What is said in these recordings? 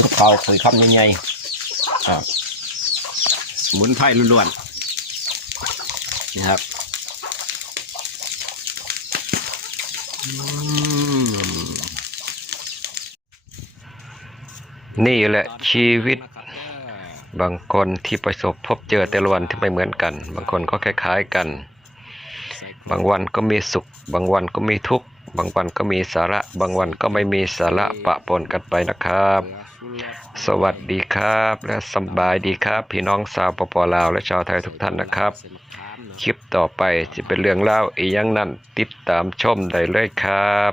กินข้าวคุยคำใหญ่ๆอ่าสมุนไพรล้วนๆนี่ครับนี่แหละชีวิตบางคนที่ประสบพบเจอแต่ละวันที่ไม่เหมือนกัน บางคนก็คล้ายๆกัน บางวันก็มีสุข บางวันก็มีทุกข์ บางวันก็มีสาระ บางวันก็ไม่มีสาระปะปนกันไปนะครับ สวัสดีครับ และสบายดีครับ พี่น้องชาวปปลาว และชาวไทยทุกท่านนะครับ คลิปต่อไปจะเป็นเรื่องเล่าวอีย่างนั้นติดตามชมได้เลยครับ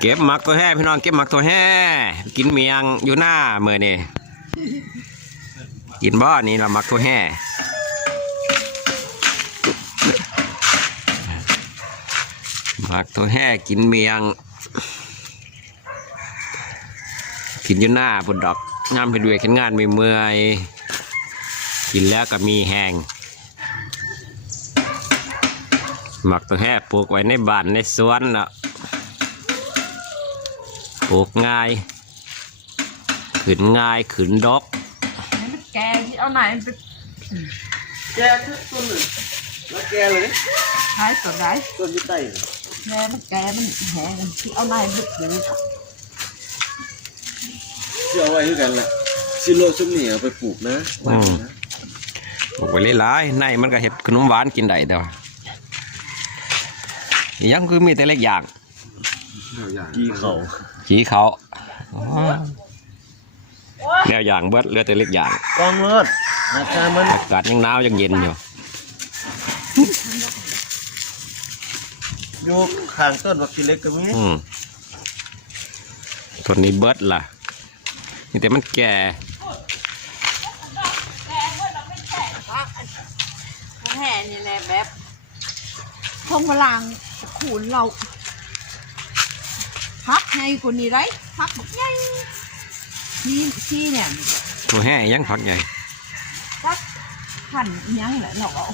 เก็บหมักตัวแห่พี่น้องเก็บหมักตัวแห่กินเมียงอยู่หน้าเมื่อนี่กินบ่อนี่เราหมักตัวแห่ หมักตัวแห่กินเมียง กินอยู่หน้าพุ่นดอกงามไปด้วยกันงานไม่เมื่อยกินแล้วก็มีแหงหมักตัวแห่ปลูกไว้ในบ้านในสวนน่ะปลูกง่ายขึ้นง่ายขึ้นดอกมันแกที่เอาไหนมันไปแกทุกต้นเลยแล้วแกเลยขายตัวไหนต้นยี่ไต้ แม่มันแกมันแหงที่เอาไหนมันปลูกเชื่อไว้ด้วยกันแหละซิโลซุมนี่เอาไปปลูกนะไว้นะปลูกไว้หลายๆในมันก็เห็ดขนมหวานกินได้เด้ออีกอยังคือมีแต่เล็กอย่างกีเขาจีเขาอ๋อแนวอย่างเบิดเหลือแต่เล็กอย่างกองรถอาจารย์มันอากาศยังหนาวยังเย็นอยู่ อยู่ข้างต้นบักชีเล็กก็มีอืมต้นนี้เบิดล่ะนี่แต่มันแก่แห่นี่แหละแบบทงพลังขูนเราพักให้คนนี้ไรพักบอกไงที่ที่เนี่ยตัวแห่ยังพักใหญ่พักพันอิหยังแหละเราเอา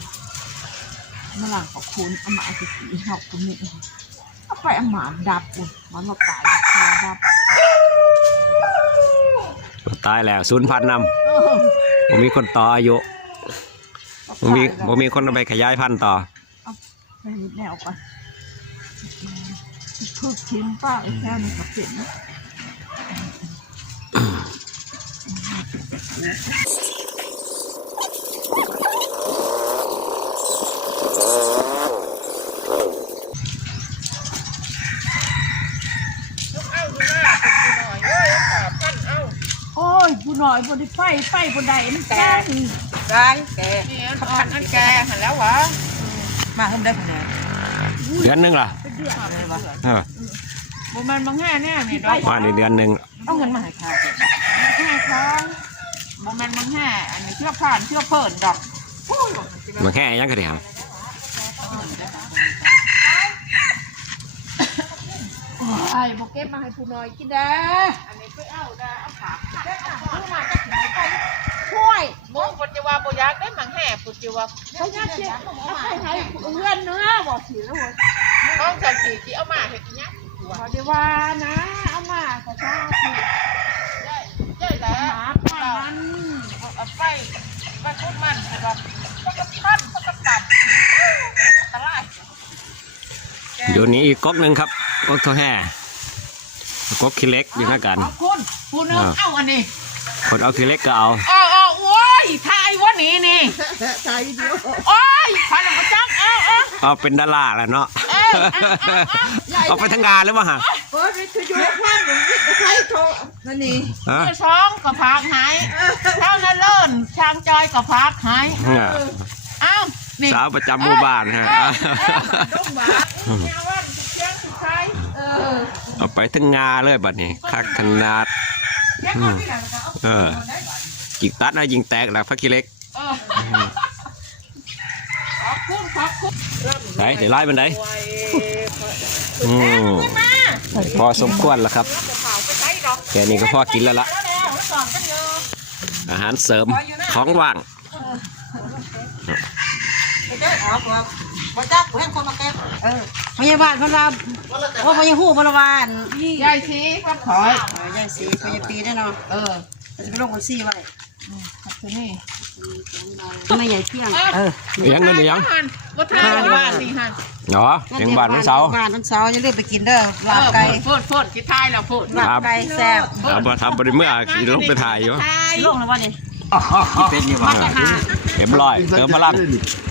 มาหลังกับคุณเอามาสิสีหอกคนนี้เอาไปเอาหมาดับอุ่นมันเราตายคาดับตายแล้วศูนย์พันนเออำผมมีคนต่ออายุผมมีผมมีคนเอาไปขยายพันธุ์ต่อไปแนวก่อนพึกชิ้นป้าไอ้แค่นี้ก็เปลี่ยนนะ โอ้ย ผู้น้อยบนไฟไฟบนใดมันแก่นได้แกขับพันอันแกหันแล้ววะมาทำได้ผลเนี่ยเดือนหนึงล่ะเป็นเดือนเลยวะเออบุมันบางแห่เนี่ยนี่ดอกว่าในเดือนหนึ่งเอาเงินมาให้ข้าวแค่ครั้งบุมันบางแห่อันนี้เชื่อผ่านเชื่อเปิดดอกมันแค่ยังกระเดียวไอ้โบเก็บมาให้ผู้น้อยกินได้อันนี้ไปเอาได้เอาผัก ช่วยมงปัจจุบันบุยักได้บางแห่ปัจจุบันเขาอยากเชื่อเขาให้เพื่อนเนื้อบอกสิแล้วหัวห้องสันสีที่เอามาเห็ดเนี้ยขอดีว่านะเอามาขอชาติใหญ่แล้หาวป้ามันเอาไปไปพูดมันใช่ปะก็กระพันก็กระตับตลาดอยู่นี้อีกก๊อกหนึ่งครับก๊อกเท่าแห่ ก๊อกขี้เล็กอยู่หน้ากันขอบคุณผู้นึงเอาอันนี้คนเอาขี้เล็กก็เอา เอาเอาโอ้ยทายว่านี้นี่ใจเดียวโอ้ยพันมาจังเอาเอา เอาเป็นดาราแล้วเนาะ เอ้ยเอาเอาเอาไปทั้งงานหรือเปล่าฮะโอ้ยนี่คืออยู่ข้างหนูนี่ใครโทรนั่นนี่ฮะเจ้าช้องกับพักหายเท่านั้นเลิ่นช่างจอยกับพักหายเนี่ยเอ้านี่สาวประจำหมู่บ้านฮะต้องมาเนี่ยว่าเชียงสุดท้ายเออ เอาไปทั้งงาเลยบัดนี้คักขนาดเชียงคนที่ไหนก็เอาเออจิกตัดนะยิงแตกแล้วพักขี้เล็กเออขอบคุณขอบคุณไหนเดี๋ยวไล่มันไหนอืมพอสมควรแล้วครับจะเผาไปใช้ดอกแค่นี้ก็พอกินแล้วล่ะแล้วแล้วแล้วก่อนกันเยอะอาหารเสริมของว่างไปเจ้าออกว่าบ่จักเพื่อนคนมาเก็บเออพยาบาลเพนว่าโอ้พยาหูพลวานนี่ ยายชีก็ขอยเออยายสีพยาปีแน่นอนเออจะไปลงคนซี่ไว้ขับตัวนี้ไม่ใหญ่เที่ยงเลี้ยงเงินเลี้ยงหันบ่ทานบ้านนี่หันเนาะเลี้ยงบ้านวันเสาร์บ้านวันเสาร์อย่าลืมไปกินเด้อลาบไก่พูดพูดกี่ทายแล้วพูดลาบไก่แซ่บเอามาทำบริเมื่อขี่ลงไปถ่ายอยู่ลงแล้ววันนี้เป็นยังไงเข็มร้อยเติมพลัง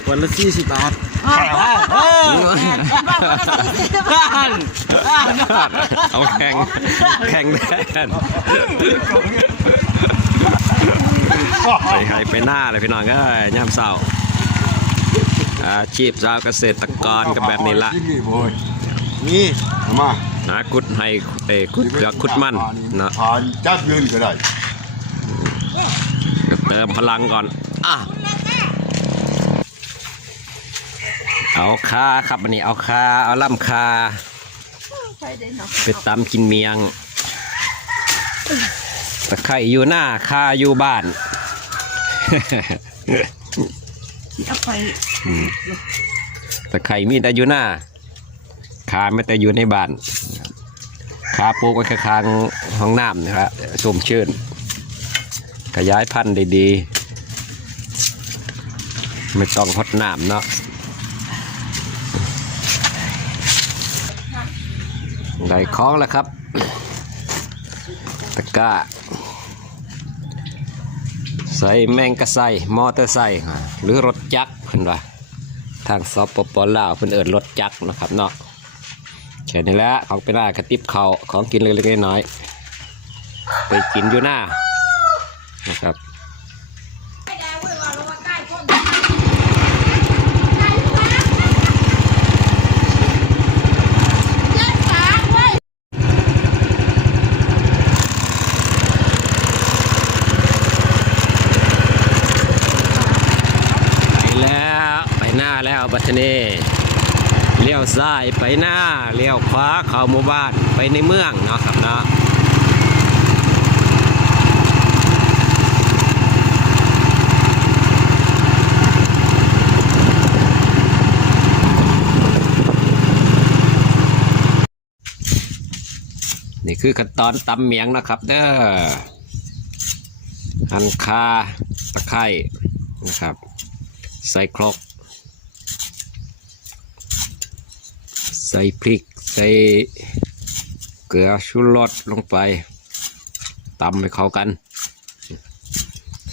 วันละสี่สิบบาท เอาแข่งแข่งแทนไปให้ไปหน้าเลยพี่น้องเอ้ยย่ำเศร้าอาชีพชาวเกษตรกรก็แบบนี้ละนี่มาหากุดให้เอ้ยกุดเผือกกุดมันเนาะผ่านจับยืนก็ได้เติมพลังก่อนอะ เอาคาครับอันนี้เอาคาเอาล่ำคาไปได้เนาะไปตำกินเมียงตะไคร่อยู่หน้าคาอยู่บ้านเอาไปตะไคร่มีแต่อยู่หน้าคาไม่แต่อยู่ในบ้านคาปลูกไว้ข้างๆห้องน้ำนะครับสมชื่นขยายพันธุ์ได้ดีไม่ต้องหดน้ำเนาะ ได้ของแล้วครับ ตะกร้า ใส่แมงกะไซมอเตอร์ไซค์หรือรถจักรเพิ่นว่าทางสปปลาวเพิ่นเอิ้นรถจักรนะครับเนาะแค่นี้แหละของเป็นหน้ากระติบเขาของกินเล็กๆน้อยๆไปกินอยู่หน้านะครับ ไปแล้วไปหน้าแล้วบัตเนี่เลี้ยวซ้ายไปหน้าเลี้ยวขวาเข้าหมู่บ้านไปในเมืองเนาะครับเนาะนี่คือขั้นตอนตำเมียงนะครับ เด้อหั่นคาตะไคร้นะครับ ใส่ครก ใส่พริก ใส่เกลือชูรสลงไปตำให้เข้ากัน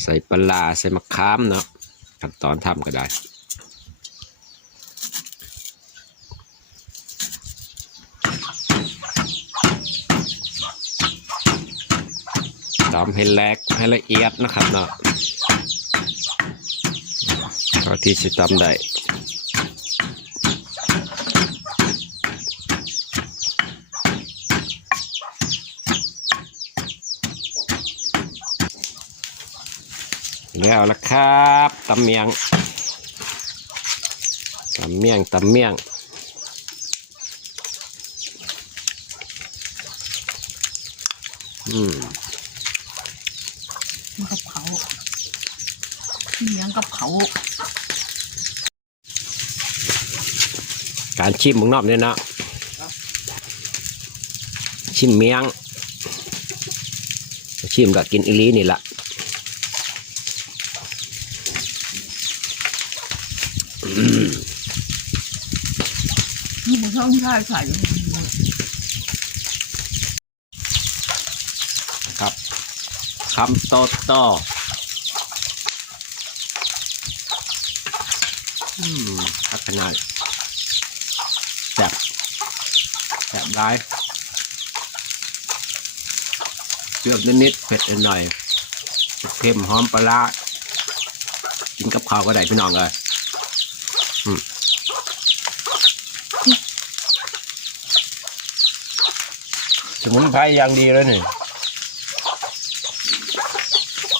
ใส่ปลาใส่มะขามเนาะขั้นตอนทำก็ได้ตำให้แหลกให้ละเอียดนะครับเนาะเท่าที่จะจำได้ แล้วละครับตำเมียงตำเมียงตำเมียงอืมกินกับเขากินเลี้ยงกับเขาการชิมมึงนอบเนี่ยนะชิมเมียง ชิมกับกินอีหลีนี่แหละ ที่มันช่องใช่ใส่ครับคำโตโตอืมพักขนาดแซ่บแซ่บร้ายเปรี้ยวนิดๆเผ็ดหน่อยเค็มหอมปลาร้ากินกับข้าวก็ได้พี่น้องเลยอืมส มุนไพรอย่างดีเลยนี่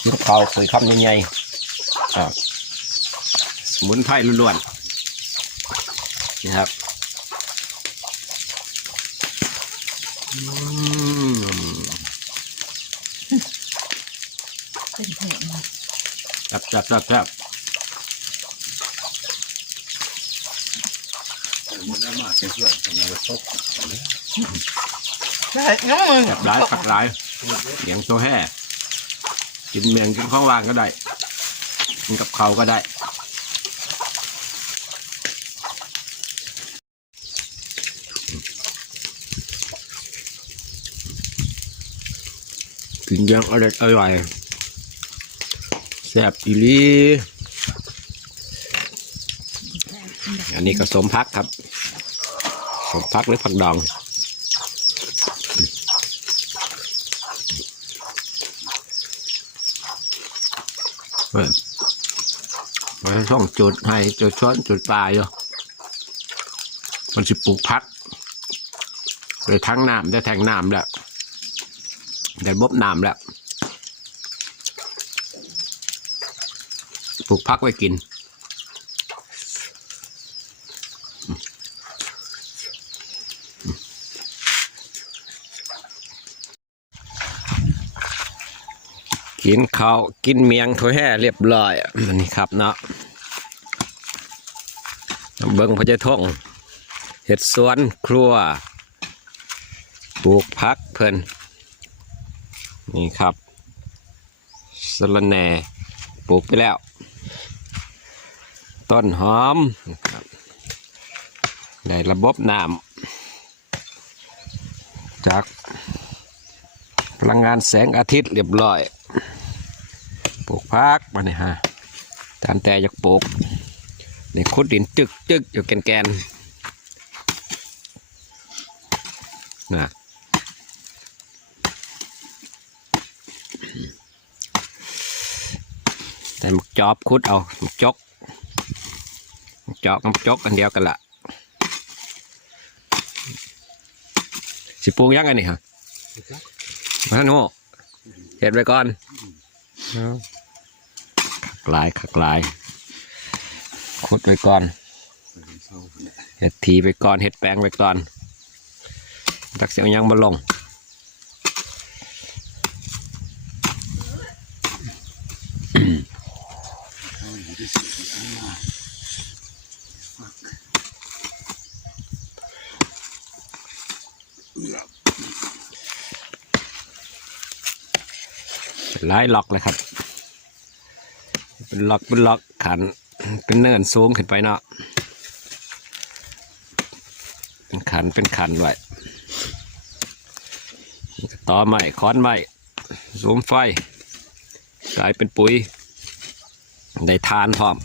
กินข้าวเคยคำใหญ่ๆอ่าสมุนไพรล้วนๆนี่ครับอืมเป็นแผงจับจับจับจับมันได้มากเป็นส่วน น้องมึงแสบร้ายผักร้ายเสียงตัวแห่กินเมียงกินข้าววางก็ได้ กินกับเขาก็ได้กินยังอร่อยอร่อยแซ่บอีลีอันนี้ก็สมพักครับ สมพักหรือผักดอง เว้ยมันต้องจุดให้จุดช้อนจุดปลายอยู่มันสิปลูกพักเลยทั้งน้ำได้แทงน้ำแล้วได้บบน้ำแล้วปลูกพักไว้กิน กินข้าวกินเมียงถ้วยแห่เรียบร้อยอันนี้ครับเนาะเบิ้งพระเจ้าท่องเห็ดสวนครัวปลูกพักเพิ่นนี่ครับสะระแหน่ปลูกไปแล้ว ต้นหอมนะครับได้ระบบน้ำจากพลังงานแสงอาทิตย์เรียบร้อย พักมาเนี่ยฮะจานแต่อยากปลูกนี่ขุดดินจึกจึกอยู่แกนแกนนะแต่หมกจอบขุดเอามกจกมกจอกกับหมกจกอันเดียวกันละสิปลูกยังไงนี่ฮะมาท่านโง่เห็ดไว้ก่อน ขักลายขักลายขุดไว้ก่อนเห็ดทีไปก่อนเห็ดแปลงไปก่อนตักเสียงยังมาลงหลายล็อกเลยครับ เป็นล็อกเป็นล็อกขันเป็นเนินสูงขึ้นไปเนาะเป็นขันเป็นขันไว้ต่อไม้ค้อนไม้สูมไฟกลายเป็นปุ๋ยได้ทานพร้อม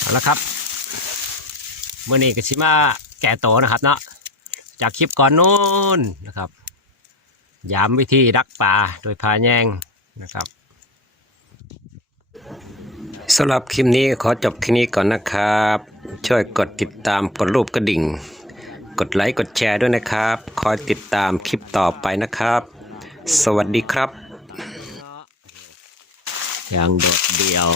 เอาละครับเมื่อนี้ก็ชิมา แก่โตนะครับ เนาะจากคลิปก่อนนู้นนะครับย้ำวิธีรักป่าโดยพาแยงนะครับสำหรับคลิปนี้ขอจบแค่นี้ก่อนนะครับ ช่วยกดติดตามกดรูปกระดิ่ง กดไลค์กดแชร์ด้วยนะครับ คอยติดตามคลิปต่อไปนะครับ สวัสดีครับอย่างโดดเดียว